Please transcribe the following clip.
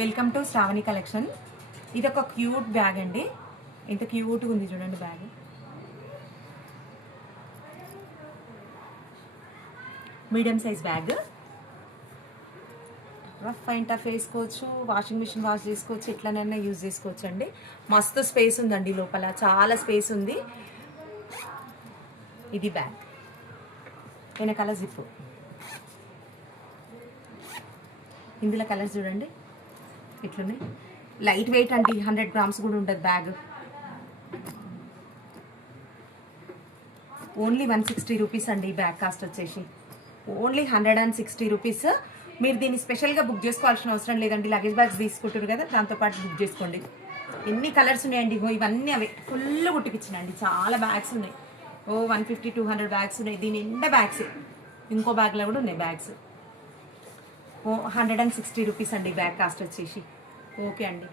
Welcome to Shravani collection. ఇది ఒక cute bag అండి. ఎంత క్యూట్గా ఉంది చూడండి bag. Medium size bag. Rough and tough వేసుకోవచ్చు, వాషింగ్ మిషన్ వాష్ చేసుకోవచ్చు, ఎట్లనైనా యూజ్ చేసుకోవచ్చు అండి. మస్తు స్పేస్ ఉందండి లోపల, చాలా స్పేస్ ఉంది. ఇది బ్యాగ్, వెనకాల జిప్పు. ఇందులో కలర్స్ చూడండి ఇట్లున్నాయి. లైట్ వెయిట్ అండి, 100 grams కూడా ఉంటుంది బ్యాగ్. ఓన్లీ 160 రూపీస్ అండి. ఈ బ్యాగ్ కాస్ట్ వచ్చేసి ఓన్లీ 160 రూపీస్. మీరు దీన్ని స్పెషల్గా బుక్ చేసుకోవాల్సిన అవసరం లేదండి. లగేజ్ బ్యాగ్స్ తీసుకుంటారు కదా, దాంతోపాటు బుక్ చేసుకోండి. ఎన్ని కలర్స్ ఉన్నాయండి, ఇవన్నీ అవే ఫుల్ కుట్టిపించినండి. చాలా బ్యాగ్స్ ఉన్నాయి. 150-200 బ్యాగ్స్ ఉన్నాయి. దీని నిండా బ్యాగ్స్. ఇంకో బ్యాగ్లో కూడా ఉన్నాయి బ్యాగ్స్. 160 రూపీస్ అండి బ్యాగ్ కాస్ట్ వచ్చేసి. ఓకే అండి.